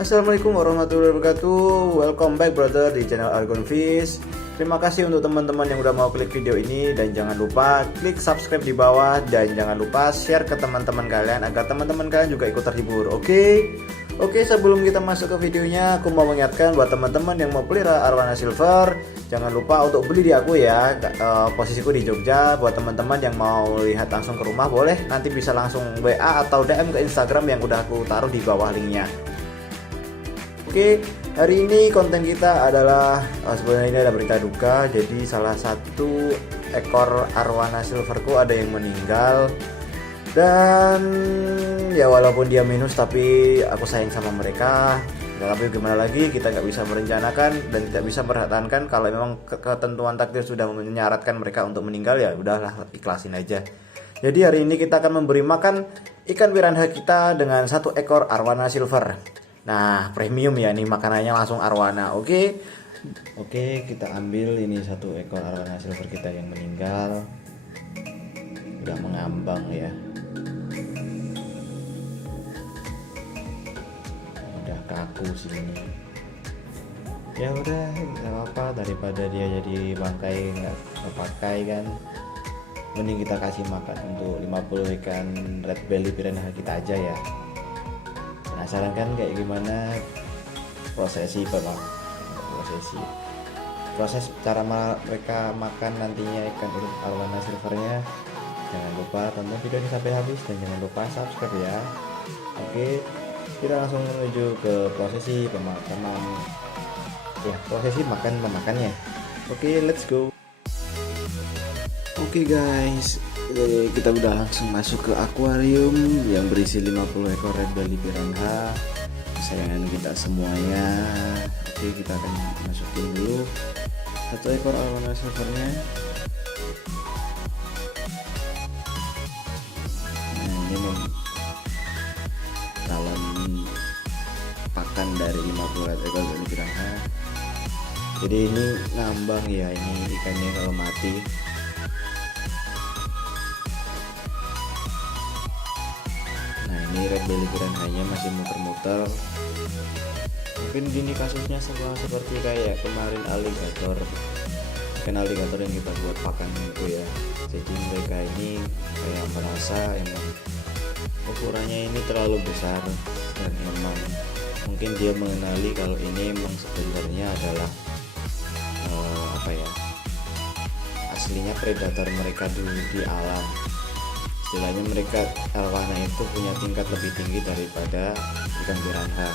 Assalamualaikum warahmatullahi wabarakatuh. Welcome back brother di channel Argon Fish. Terima kasih untuk teman-teman yang udah mau klik video ini, dan jangan lupa klik subscribe di bawah, dan jangan lupa share ke teman-teman kalian agar teman-teman kalian juga ikut terhibur. Oke, sebelum kita masuk ke videonya, aku mau mengingatkan buat teman-teman yang mau pelihara arwana silver, jangan lupa untuk beli di aku ya. Posisiku di Jogja. Buat teman-teman yang mau lihat langsung ke rumah, boleh nanti bisa langsung WA atau DM ke Instagram yang udah aku taruh di bawah linknya. Oke, hari ini konten kita adalah sebenarnya ini ada berita duka. Jadi salah satu ekor arwana silverku ada yang meninggal. Dan ya walaupun dia minus, tapi aku sayang sama mereka. Tapi gimana lagi, kita nggak bisa merencanakan dan tidak bisa mempertahankan. Kalau memang ketentuan takdir sudah menyaratkan mereka untuk meninggal, ya udahlah, ikhlasin aja. Jadi hari ini kita akan memberi makan ikan piranha kita dengan satu ekor arwana silver. Nah, premium ya, nih makanannya langsung arwana. Oke, kita ambil ini satu ekor arwana silver kita yang meninggal. Udah mengambang ya. Udah kaku sini. Ya udah, nggak apa-apa, daripada dia jadi bangkai nggak kepakai kan. Mending kita kasih makan untuk 50 ikan red belly piranha kita aja ya. Penasaran kan kayak gimana proses cara mereka makan nantinya ikan arwana silvernya? Jangan lupa tonton video ini sampai habis dan jangan lupa subscribe ya. Oke, kita langsung menuju ke prosesi pemakaman ya, prosesi makan memakannya. Oke, let's go. Oke guys, kita udah langsung masuk ke akuarium yang berisi 50 ekor red belly piranha kesayangan kita semuanya. Oke, kita akan masukin dulu satu ekor arwana silvernya. Nah, ini calon pakan dari 50 ekor belly piranha. Jadi ini ngambang ya, ini ikannya kalau mati. Ini red belly piranhanya masih muter-muter. Mungkin gini kasusnya sama seperti kayak kemarin ikan aligator yang kita buat pakan itu ya. Jadi mereka ini kayak merasa emang ukurannya ini terlalu besar, dan emang mungkin dia mengenali kalau ini emang sebenarnya adalah aslinya predator mereka dulu di alam. Istilahnya mereka arwana itu punya tingkat lebih tinggi daripada ikan piranha.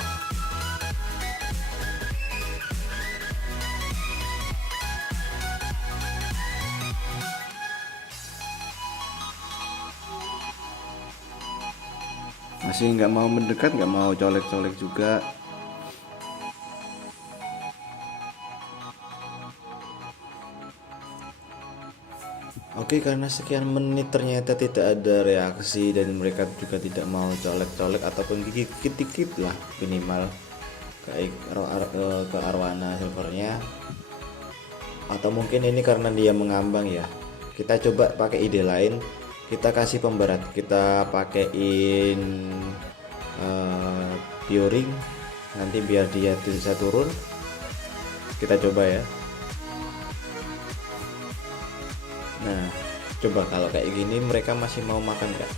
Masih nggak mau mendekat, nggak mau colek-colek juga. Oke, karena sekian menit ternyata tidak ada reaksi dan mereka juga tidak mau colek-colek ataupun gigit dikit lah minimal ke arwana silvernya. Atau mungkin ini karena dia mengambang ya. Kita coba pakai ide lain. Kita kasih pemberat, kita pakein bioring nanti biar dia bisa turun. Kita coba ya. Nah, coba kalau kayak gini mereka masih mau makan nggak?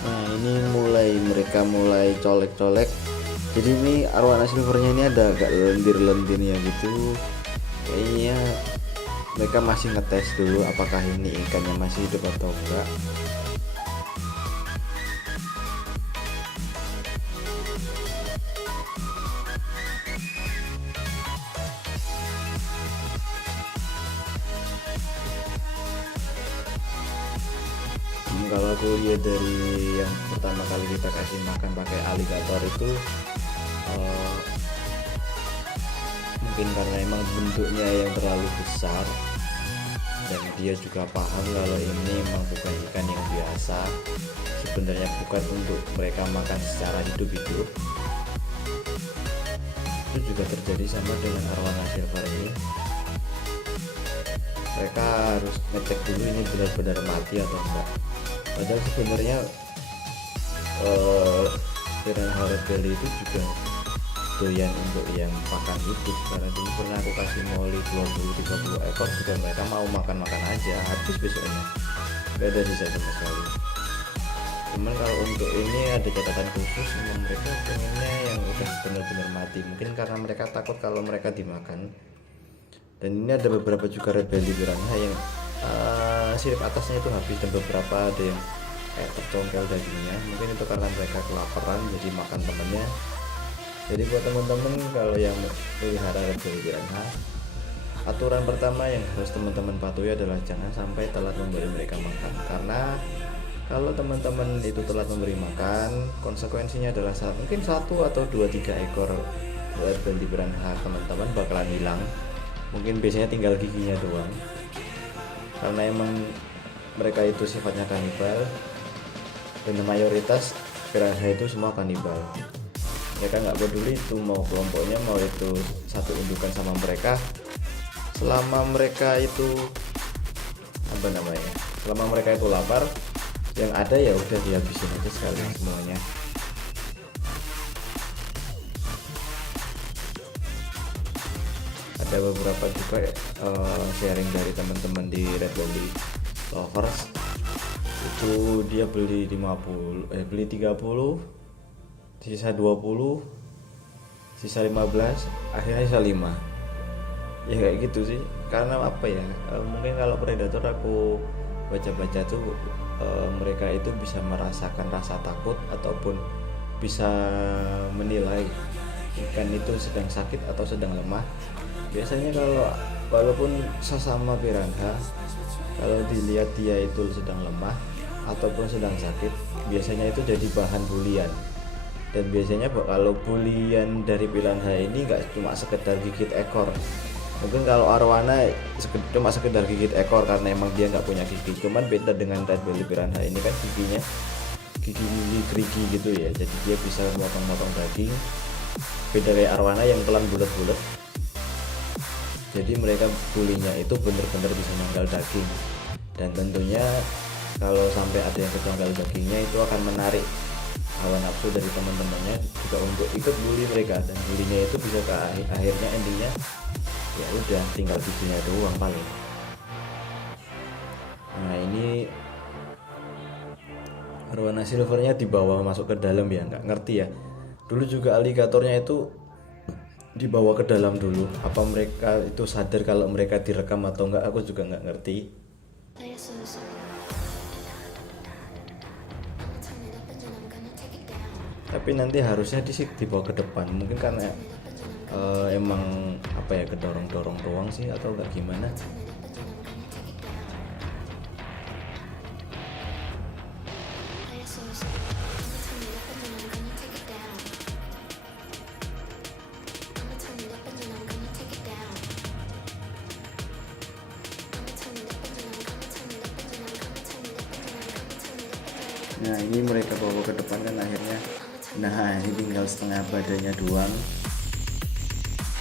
Nah, ini mereka mulai colek-colek. Jadi ini arwana silvernya ini ada agak lendir-lendirnya gitu. Kayaknya mereka masih ngetes dulu apakah ini ikannya masih hidup atau enggak. Kalau aku lihat dari yang pertama kali kita kasih makan pakai aligator itu mungkin karena emang bentuknya yang terlalu besar, dan dia juga paham kalau ini memang bukan ikan yang biasa, sebenarnya bukan untuk mereka makan secara hidup-hidup. Itu juga terjadi sama dengan arwana silver ini. Mereka harus ngecek dulu ini benar-benar mati atau enggak. Padahal sebenarnya piranha red belly itu juga doyan untuk yang makan hidup, karena dulu pernah aku kasih moli 20-30 ekor juga mereka mau makan-makan aja, habis besoknya gak ada sisa sama sekali. Cuman kalau untuk ini ada catatan khusus, mereka pengennya yang udah benar-benar mati, mungkin karena mereka takut kalau mereka dimakan. Dan ini ada beberapa juga red belly piranha yang sirip atasnya itu habis, dan beberapa ada yang kayak tercongkel dagingnya, mungkin itu karena mereka kelaparan jadi makan temennya. Jadi buat teman-teman kalau yang melihara red belly piranha, aturan pertama yang harus teman-teman patuhi adalah jangan sampai telat memberi mereka makan, karena kalau teman-teman itu telat memberi makan, konsekuensinya adalah mungkin 1 atau 2-3 ekor red belly piranha teman-teman bakalan hilang. Mungkin biasanya tinggal giginya doang, karena emang mereka itu sifatnya kanibal, dan mayoritas piranha itu semua kanibal. Mereka nggak peduli itu mau kelompoknya, mau itu satu indukan sama mereka, selama mereka itu selama mereka itu lapar, yang ada ya udah dihabisin aja sekalian semuanya. Ada beberapa juga sharing dari teman-teman di Red Belly Lovers, itu dia beli 30, sisa 20, sisa 15, akhirnya sisa 5. Ya kayak gitu sih, karena apa ya, mungkin kalau predator aku baca-baca tuh mereka itu bisa merasakan rasa takut ataupun bisa menilai ikan itu sedang sakit atau sedang lemah. Biasanya kalau walaupun sesama piranha, kalau dilihat dia itu sedang lemah ataupun sedang sakit, biasanya itu jadi bahan bulian. Dan biasanya kalau bulian dari piranha ini nggak cuma sekedar gigit ekor. Mungkin kalau arwana cuma sekedar gigit ekor karena emang dia nggak punya gigi. Cuman beda dengan red belly piranha, ini kan giginya gigi gerigi gitu ya, jadi dia bisa motong-motong daging. Beda kayak arwana yang telan bulat-bulat, jadi mereka bulinya itu benar-benar bisa manggal daging. Dan tentunya kalau sampai ada yang kecongkel dagingnya, itu akan menarik hawa nafsu dari teman-temannya juga untuk ikut bully mereka, dan bulinya itu bisa ke akhirnya endingnya ya udah tinggal giginya doang paling. Nah ini arwana silvernya dibawa masuk ke dalam ya, nggak ngerti ya. Dulu juga aligatornya itu dibawa ke dalam dulu, apa mereka itu sadar kalau mereka direkam atau enggak, aku juga nggak ngerti. Tapi nanti harusnya dibawa ke depan, mungkin karena emang apa ya, kedorong-dorong doang sih atau enggak gimana. Nah ini mereka bawa ke depan kan akhirnya. Nah ini tinggal setengah badannya doang.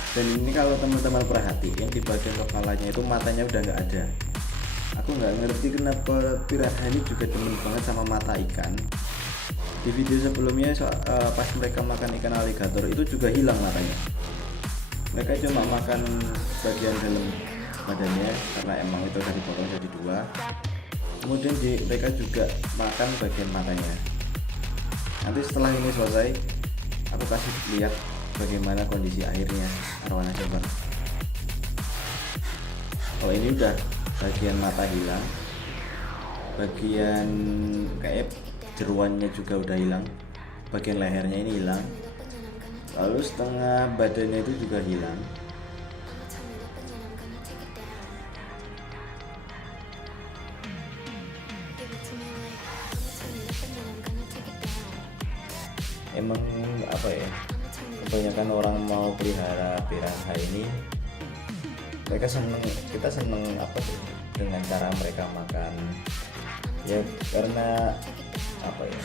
Dan ini kalau teman-teman perhatiin di bagian kepalanya itu matanya udah nggak ada. Aku nggak ngerti kenapa piranha ini juga demen banget sama mata ikan. Di video sebelumnya pas mereka makan ikan aligator itu juga hilang matanya. Mereka cuma makan bagian dalam badannya karena emang itu udah dipotong jadi 2. Kemudian mereka juga makan bagian matanya. Nanti setelah ini selesai, aku kasih lihat bagaimana kondisi akhirnya arwana silver. Oh ini udah bagian mata hilang, bagian kayak jeruannya juga udah hilang, bagian lehernya ini hilang, lalu setengah badannya itu juga hilang. Emang apa ya, kebanyakan orang mau pelihara piranha ini mereka seneng, kita seneng apa tuh dengan cara mereka makan ya, karena apa ya,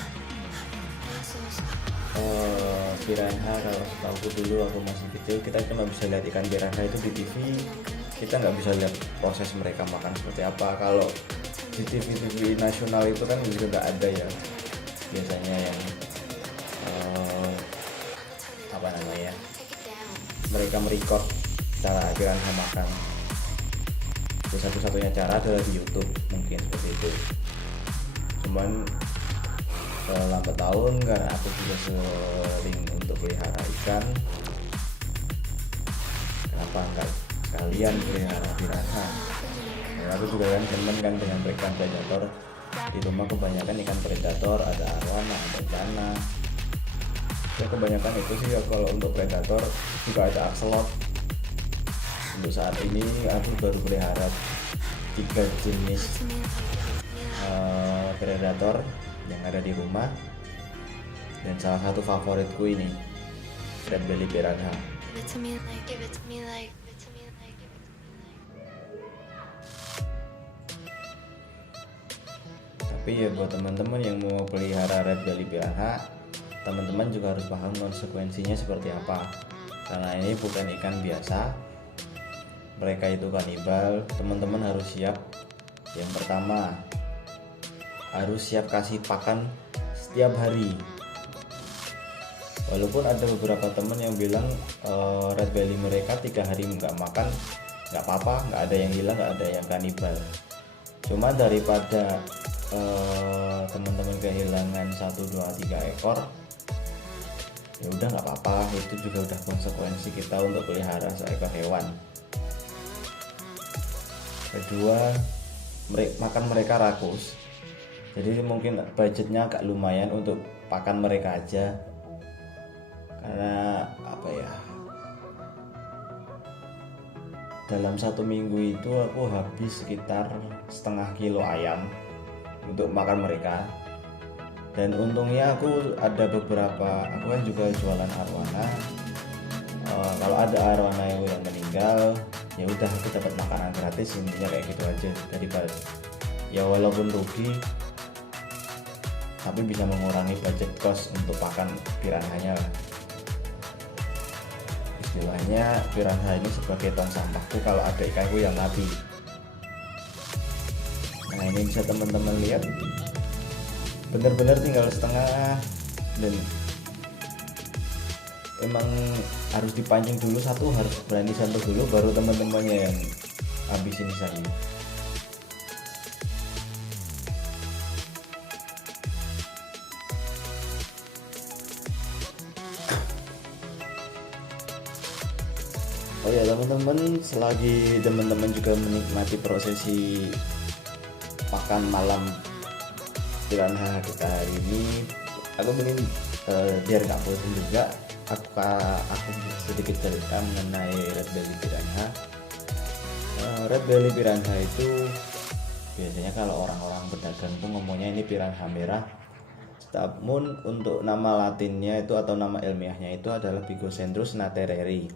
piranha kalau setahu dulu aku masih kecil kita cuma bisa lihat ikan piranha itu di TV, kita nggak bisa lihat proses mereka makan seperti apa. Kalau di TV nasional itu kan juga nggak ada ya, biasanya yang apa namanya, mereka merecord cara piranha makan. Satu-satunya cara adalah di YouTube mungkin seperti itu. Cuman lambat tahun karena aku juga sering untuk pelihara ikan, kenapa enggak sekalian pelihara piranha. Dan aku juga kan seneng kan dengan ikan predator. Di rumah kebanyakan ikan predator, ada arwana, ada cana ya, kebanyakan itu sih ya. Kalau untuk predator juga ada axolotl. Untuk saat ini aku baru pelihara 3 jenis predator yang ada di rumah, dan salah satu favoritku ini red belly piranha. Tapi ya buat teman-teman yang mau pelihara red belly piranha, teman-teman juga harus paham konsekuensinya seperti apa, karena ini bukan ikan biasa, mereka itu kanibal. Teman-teman harus siap. Yang pertama, harus siap kasih pakan setiap hari. Walaupun ada beberapa teman yang bilang red belly mereka 3 hari nggak makan nggak apa-apa, nggak ada yang hilang, nggak ada yang kanibal. Cuma daripada teman-teman kehilangan 1, 2, 3 ekor, ya udah nggak apa-apa, itu juga udah konsekuensi kita untuk pelihara seekor hewan. Kedua, makan mereka rakus, jadi mungkin budgetnya agak lumayan untuk pakan mereka aja, karena apa ya, dalam 1 minggu itu aku habis sekitar setengah kilo ayam untuk makan mereka. Dan untungnya aku ada beberapa, aku kan juga jualan arwana, kalau ada arwana yang meninggal ya udah aku dapat makanan gratis, intinya kayak gitu aja. Daripada ya walaupun rugi tapi bisa mengurangi budget cost untuk pakan piranhanya lah. Istilahnya piranha ini sebagai tong sampahku kalau ada ikanku yang mati. Nah ini bisa teman-teman lihat, bener-bener tinggal setengah, dan emang harus dipancing dulu satu, harus berani satu dulu, baru teman-temannya yang habisin sisanya. Oh ya teman-teman, selagi teman-teman juga menikmati prosesi makan malam piranha kita hari ini, aku ingin biar nggak bosan juga, aku sedikit cerita mengenai red belly piranha. Red belly piranha itu biasanya kalau orang-orang pedagang tuh ngomongnya ini piranha merah, namun untuk nama latinnya itu atau nama ilmiahnya itu adalah Bigocentrus natereri,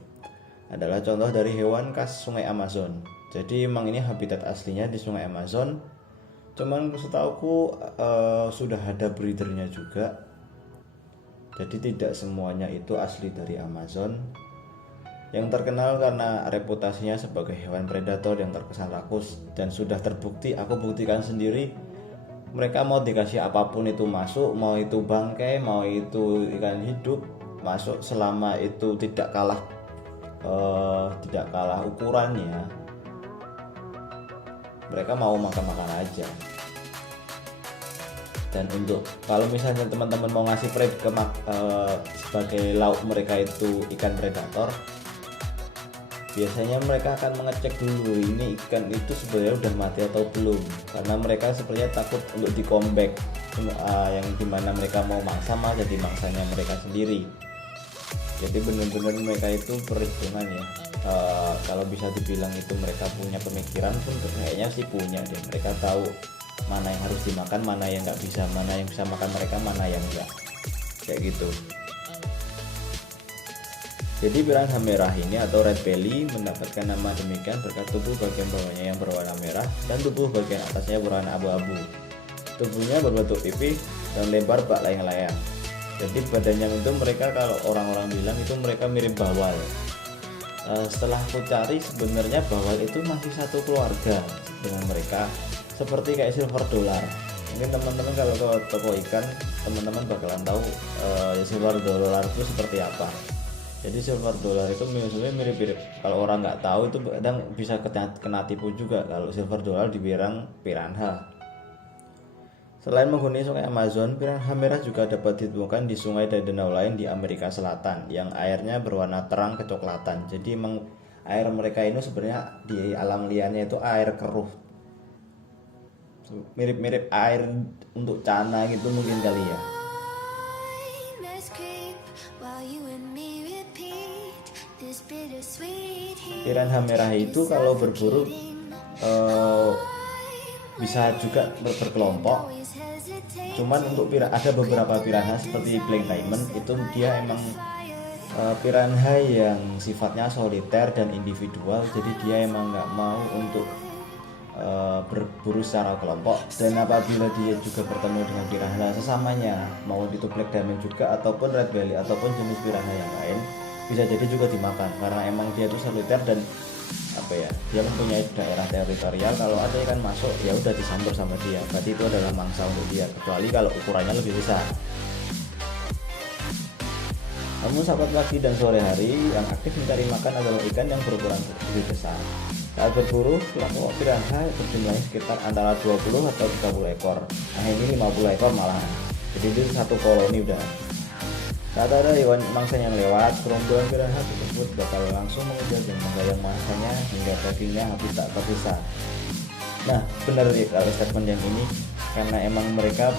adalah contoh dari hewan khas sungai Amazon. Jadi emang ini habitat aslinya di sungai Amazon, cuman setauku sudah ada breedernya juga. Jadi tidak semuanya itu asli dari Amazon. Yang terkenal karena reputasinya sebagai hewan predator yang terkesan rakus, dan sudah terbukti, aku buktikan sendiri, mereka mau dikasih apapun itu masuk, mau itu bangkai, mau itu ikan hidup, masuk selama itu tidak kalah ukurannya, mereka mau makan aja. Dan untuk kalau misalnya teman-teman mau ngasih sebagai lauk mereka itu ikan predator, biasanya mereka akan mengecek dulu ini ikan itu sebenarnya udah mati atau belum, karena mereka sepertinya takut untuk di comeback, yang dimana mereka mau mangsa mah jadi mangsanya mereka sendiri. Jadi benar-benar mereka itu perhitungan ya. Kalau bisa dibilang itu mereka punya pemikiran pun kayaknya sih punya deh. Mereka tahu mana yang harus dimakan, mana yang nggak bisa, mana yang bisa makan mereka, mana yang enggak, kayak gitu. Jadi piranha merah ini atau red belly mendapatkan nama demikian berkat tubuh bagian bawahnya yang berwarna merah dan tubuh bagian atasnya berwarna abu-abu. Tubuhnya berbentuk pipih dan lebar bak layang-layang. Jadi badannya itu mereka, kalau orang-orang bilang itu mereka mirip bawal. Setelah aku cari, sebenarnya bawal itu masih satu keluarga dengan mereka, seperti kayak silver dollar. Mungkin teman-teman kalau ke toko ikan, teman-teman bakalan tahu silver dollar itu seperti apa. Jadi silver dollar itu misalnya mirip-mirip. Kalau orang nggak tahu itu kadang bisa kena tipu juga kalau silver dollar dibilang piranha. Selain menghuni sungai Amazon, piranha merah juga dapat ditemukan di sungai dan danau lain di Amerika Selatan yang airnya berwarna terang kecoklatan. Jadi emang air mereka ini sebenarnya di alam liarnya itu air keruh. Mirip-mirip air untuk cana gitu mungkin kali ya. Piranha merah itu kalau berburu bisa juga berkelompok. Cuman untuk ada beberapa piranha seperti black diamond itu dia emang piranha yang sifatnya soliter dan individual. Jadi dia emang nggak mau untuk berburu secara kelompok. Dan apabila dia juga bertemu dengan piranha sesamanya, mau itu black diamond juga ataupun red belly ataupun jenis piranha yang lain, bisa jadi juga dimakan karena emang dia itu soliter dan dia mempunyai daerah teritorial. Kalau ada ikan masuk ya udah disambar sama dia, berarti itu adalah mangsa untuk dia, kecuali kalau ukurannya lebih besar. Namun sahabat pagi dan sore hari yang aktif mencari makan adalah ikan yang berukuran lebih besar. Saat berburu, kelompok piranha berjumlahnya sekitar antara 20 atau 30 ekor. Nah ini 50 ekor malahan. Jadi itu satu koloni udah. Saat ada hewan mangsa yang lewat, gerombolan piranha tersebut bakal langsung mengejar dan menggayang mangsanya hingga dagingnya habis tak tersisa. Nah, benar ya kalau statement yang ini, karena emang mereka,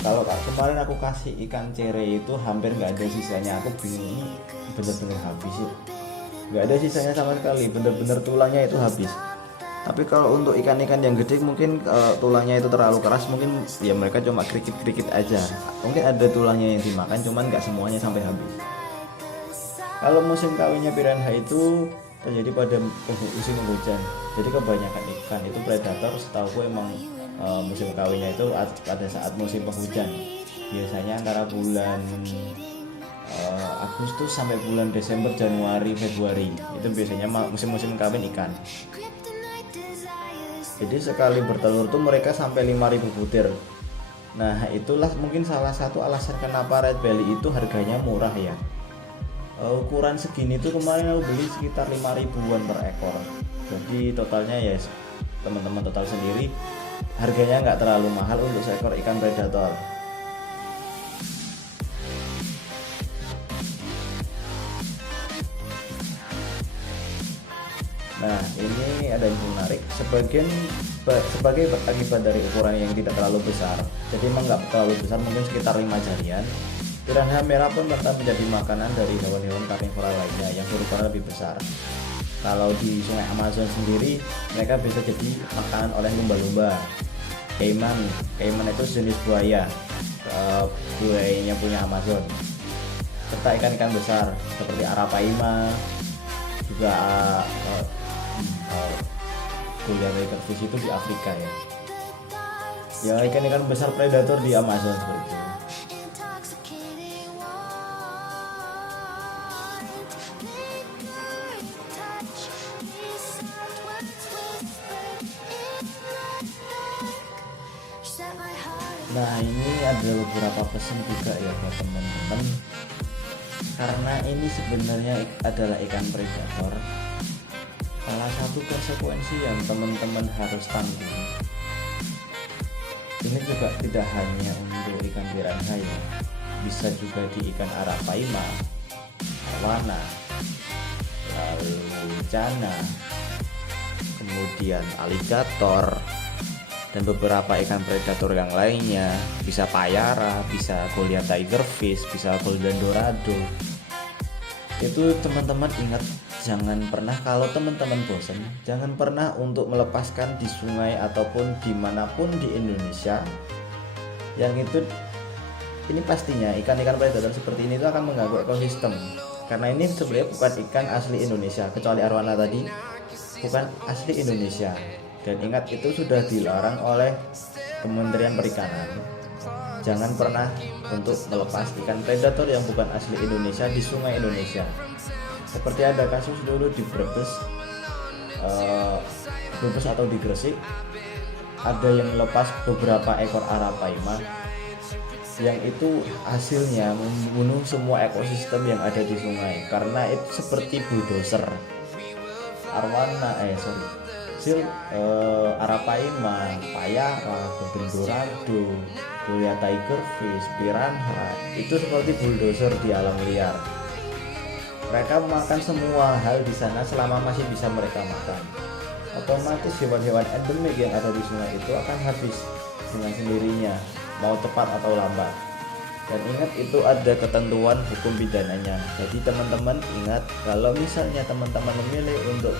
kalau kemarin aku kasih ikan cere itu hampir nggak ada sisanya. Aku bingung, ini bener-bener habis sih, nggak ada sisanya sama sekali, bener-bener tulangnya itu habis. Tapi kalau untuk ikan-ikan yang gede mungkin tulangnya itu terlalu keras, mungkin ya mereka cuma kerikit-kerikit aja. Mungkin ada tulangnya yang dimakan, cuman nggak semuanya sampai habis. Kalau musim kawinnya piranha itu terjadi pada musim penghujan. Jadi kebanyakan ikan itu predator setahu emang musim kawinnya itu pada saat musim penghujan. Biasanya antara bulan Agustus sampai bulan Desember, Januari, Februari. Itu biasanya musim-musim kawin ikan. Jadi sekali bertelur tuh mereka sampai 5.000 butir. Nah itulah mungkin salah satu alasan kenapa red belly itu harganya murah ya. Ukuran segini tuh kemarin aku beli sekitar 5.000-an per ekor. Jadi totalnya ya teman-teman total sendiri, harganya nggak terlalu mahal untuk seekor ikan predator. Nah ini ada yang menarik, sebagai akibat dari ukuran yang tidak terlalu besar, jadi emang nggak terlalu besar, mungkin sekitar 5 jarian, piranha merah pun tetap menjadi makanan dari hewan-hewan karnivora lainnya yang berukuran lebih besar. Kalau di sungai Amazon sendiri, mereka bisa jadi makanan oleh lumba-lumba. Caiman itu jenis buaya, buayanya punya Amazon, serta ikan-ikan besar seperti arapaima, juga kuliah ikan fish itu di Afrika ya. Ya ikan-ikan besar predator di Amazon seperti itu. Nah ini ada beberapa pesan juga ya buat teman-teman, karena ini sebenarnya adalah ikan predator. Salah satu konsekuensi yang teman-teman harus tanggung, ini juga tidak hanya untuk ikan piranha ya, bisa juga di ikan arapaima, arowana, lalu cana, kemudian aligator, dan beberapa ikan predator yang lainnya, bisa payara, bisa goliath tigerfish, bisa golden dorado. Itu teman-teman ingat, jangan pernah, kalau teman-teman bosan, jangan pernah untuk melepaskan di sungai ataupun dimanapun di Indonesia. Yang itu, ini pastinya ikan-ikan predator seperti ini itu akan mengganggu ekosistem. karena ini sebenarnya bukan ikan asli Indonesia, kecuali arwana tadi bukan asli Indonesia. Dan ingat, itu sudah dilarang oleh Kementerian Perikanan. Jangan pernah untuk melepas ikan predator yang bukan asli Indonesia di sungai Indonesia. Seperti ada kasus dulu di Brebes, atau di Gresik, ada yang melepas beberapa ekor arapaima yang itu hasilnya membunuh semua ekosistem yang ada di sungai, karena itu seperti bulldozer. Arapaima, payara, bendorado, Julia tigerfish, piranha, itu seperti bulldozer di alam liar. Mereka makan semua hal di sana selama masih bisa mereka makan. Otomatis hewan-hewan endemik yang ada di sungai itu akan habis dengan sendirinya, mau cepat atau lambat. Dan ingat, itu ada ketentuan hukum pidananya. Jadi teman-teman ingat, kalau misalnya teman-teman memilih untuk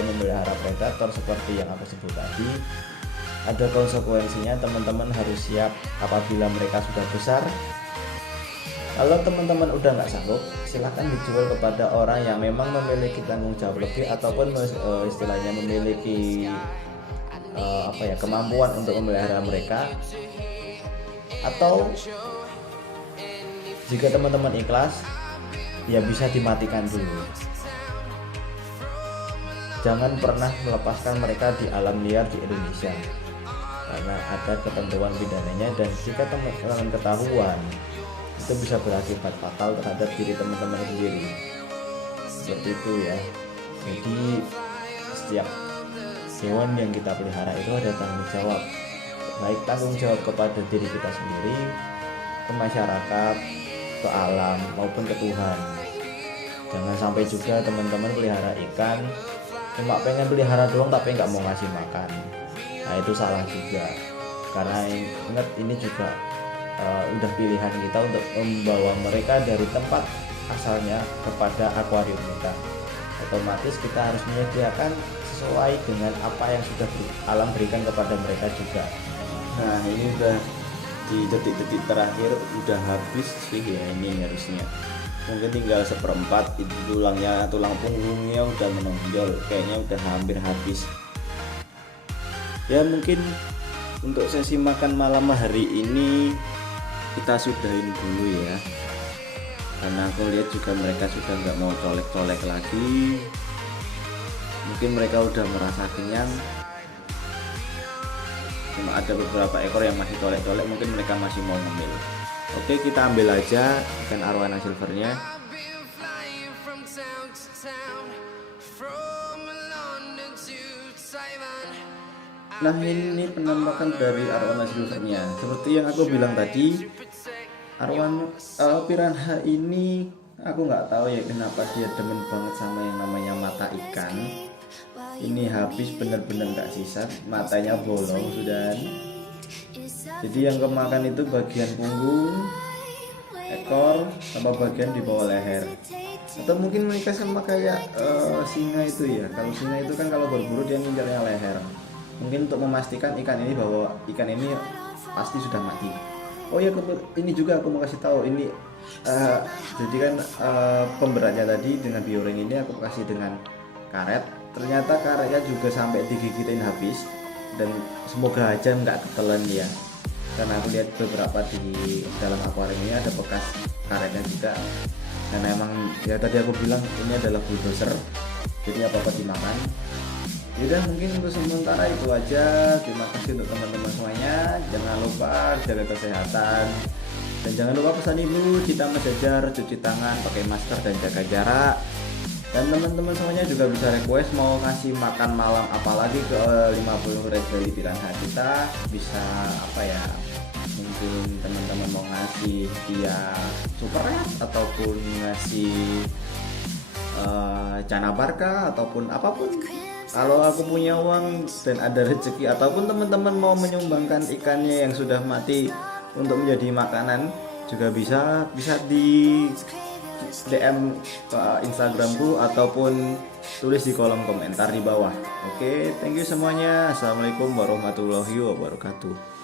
memelihara predator seperti yang aku sebut tadi, ada konsekuensinya. Teman-teman harus siap apabila mereka sudah besar. Kalau teman-teman udah nggak sanggup, silahkan dijual kepada orang yang memang memiliki tanggung jawab lebih, ataupun istilahnya memiliki kemampuan untuk memelihara mereka. Atau jika teman-teman ikhlas, ya bisa dimatikan dulu. Jangan pernah melepaskan mereka di alam liar di Indonesia, karena ada ketentuan pidananya. Dan jika teman-teman ketahuan, itu bisa berakibat fatal terhadap diri teman-teman sendiri. Seperti itu ya. Jadi setiap hewan yang kita pelihara itu ada tanggung jawab, baik tanggung jawab kepada diri kita sendiri, ke masyarakat, ke alam, maupun ke Tuhan. Jangan sampai juga teman-teman pelihara ikan cuma pengen pelihara doang tapi nggak mau ngasih makan. Nah, itu salah juga, karena ingat, ini juga udah pilihan kita untuk membawa mereka dari tempat asalnya kepada akuarium kita. Otomatis kita harus menyediakan sesuai dengan apa yang sudah alam berikan kepada mereka juga. Nah, ini udah di detik-detik terakhir, udah habis sih ya ini harusnya. Mungkin tinggal seperempat, itu tulang punggungnya udah menonjol, kayaknya udah hampir habis. Ya mungkin untuk sesi makan malam hari ini kita sudahin dulu ya, karena aku lihat juga mereka sudah nggak mau colek-colek lagi. Mungkin mereka udah merasa kenyang. Cuma ada beberapa ekor yang masih colek-colek, mungkin mereka masih mau ngemil. Oke, kita ambil aja ikan arwana silvernya. Nah, ini penampakan dari arwana silvernya. Seperti yang aku bilang tadi, piranha ini aku nggak tahu ya kenapa dia demen banget sama yang namanya mata ikan. Ini habis bener-bener nggak sisa, matanya bolong sudah. Jadi yang kemakan itu bagian punggung, ekor, sama bagian di bawah leher. Atau mungkin mereka sama kayak singa itu ya. Kalau singa itu kan kalau berburu dia nginjarnya leher. Mungkin untuk memastikan ikan ini bahwa ikan ini pasti sudah mati. Oh ya, ini juga aku mau kasih tahu ini. Jadi kan pemberatnya tadi dengan bioring ini aku kasih dengan karet. Ternyata karetnya juga sampai digigitin habis. Dan semoga aja nggak ketelan ya, karena aku lihat beberapa di dalam akuarium ini ada bekas karetnya juga. Karena emang ya tadi aku bilang ini adalah bulldozer, jadi apa-apa dimakan. Yaudah, mungkin untuk sementara itu aja. Terima kasih untuk teman-teman semuanya. Jangan lupa jaga kesehatan, dan jangan lupa pesan ibu, kita menjajar, cuci tangan, pakai masker, dan jaga jarak. Dan teman-teman semuanya juga bisa request mau ngasih makan malam apalagi ke 50 red belly piranha kita. Bisa mungkin teman-teman mau ngasih dia super red, ataupun ngasih cana barca, ataupun apapun. Kalau aku punya uang dan ada rezeki, ataupun teman-teman mau menyumbangkan ikannya yang sudah mati untuk menjadi makanan, juga bisa di DM ke Instagramku ataupun tulis di kolom komentar di bawah. Oke, thank you semuanya. Assalamualaikum warahmatullahi wabarakatuh.